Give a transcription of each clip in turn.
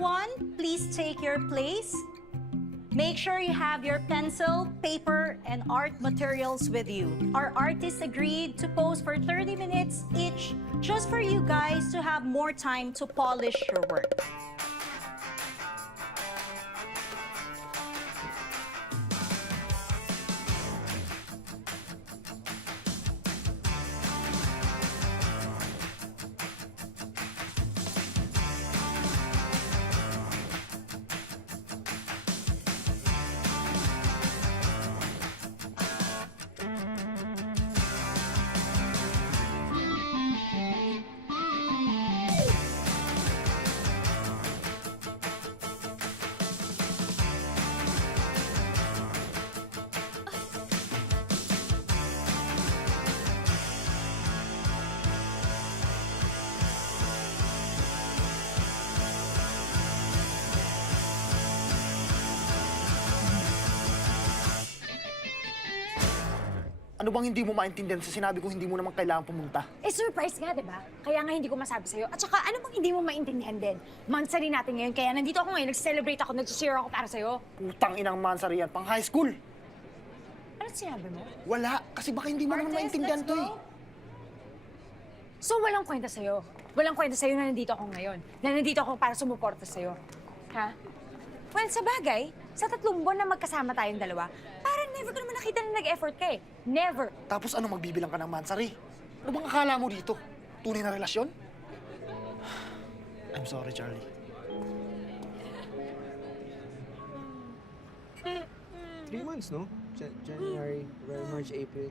Everyone, please take your place. Make sure you have your pencil, paper, and art materials with you. Our artists agreed to pose for 30 minutes each, just for you guys to have more time to polish your work. Ano bang hindi mo maintindihan sa sinabi kong hindi mo naman kailangan pumunta? Eh, surprise nga, di ba? Kaya nga hindi ko masabi sa'yo. At saka, ano bang hindi mo maintindihan din? Mansari natin ngayon, kaya nandito ako ngayon, nag-celebrate ako, nag-cheer ako para sa'yo. Putang inang mansari yan, pang high school. Ano sinabi mo? Wala, kasi baka hindi mo naman maintindihan to eh. So, walang kwenta sa'yo. Walang kwenta sa'yo na nandito ako ngayon. Na nandito ako para sumuporta sa'yo. Ha? Well, sa bagay, sa 3 buwan na magkasama tayong dalawa, parang never ko naman nakita na nag-effort ka eh. Never. Tapos ano magbibilang ka ng mansari? Ano bang akala mo dito? Tunay na relasyon? I'm sorry, Charlie. Three months, no? January, February, March, April.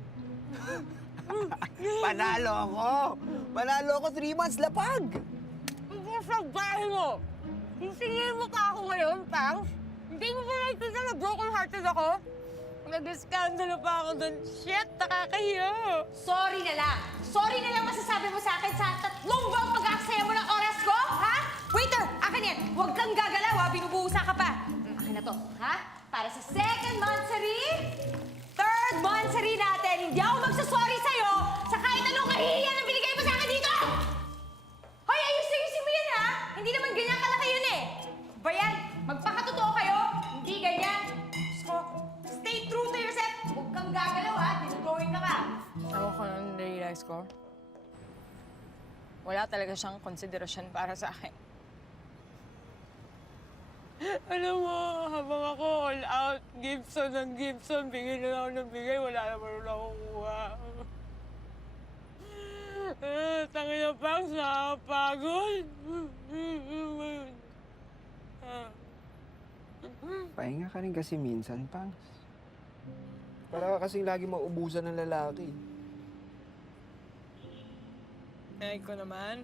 Panalo ako! Panalo ako 3 months, lapag! Sa bahay mo! Sisingin mo pa ako ngayon, Pang? Hindi mo ba nakikita na broken-hearted ako? Nag-skandalo pa ako doon. Shit, nakakahiya. Sorry na lang. Sorry na lang masasabi mo sa akin sa 3 buwang pag-aaksaya mo ng oras ko, ha? Waiter, akin yan. Huwag kang gagalaw, ha? Binubuhusa ka pa. Akin na to, ha? Para sa second monthsary, third monthsary natin, hindi ako magsasorry sa'yo sa kahit anong kahihiyan na binigay mo sa akin dito! Hoy, ayusin mo yan, ha? Hindi naman ganyan kalaki yun, eh. Ba yan? Magpakatotoo kayo? Hindi ganyan. So, stay true to yourself. Huwag kang gagalaw, ha? Dinudrawing ka pa. Alam ko nung na-realize ko, wala talaga siyang konsiderasyon para sa akin. Alam mo, habang ako all out, Gibson ng Gibson, bigay na lang ako ng bigay, wala naman na ako kuha. Tangin na pang sa pagod. Pahinga ka rin kasi minsan, Pangs. Para ka kasing lagi maubusan ng lalaki. Eh, ko naman.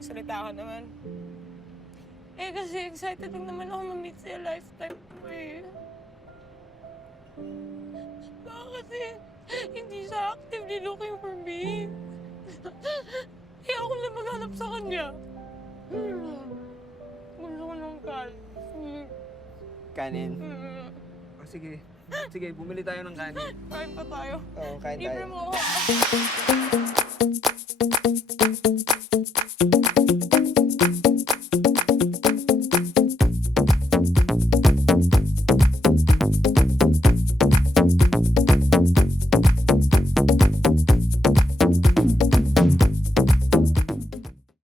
Salita ka naman. Eh, kasi excited lang naman ako ma-meet sa lifetime ko eh. Baka kasi hindi siya actively looking for me. Eh, ako na maghanap sa kanya. Gusto ko ng Kanin? O, sige. Sige, bumili tayo ng kanin. Kain pa tayo. Oo, kain Libre tayo. mo ako.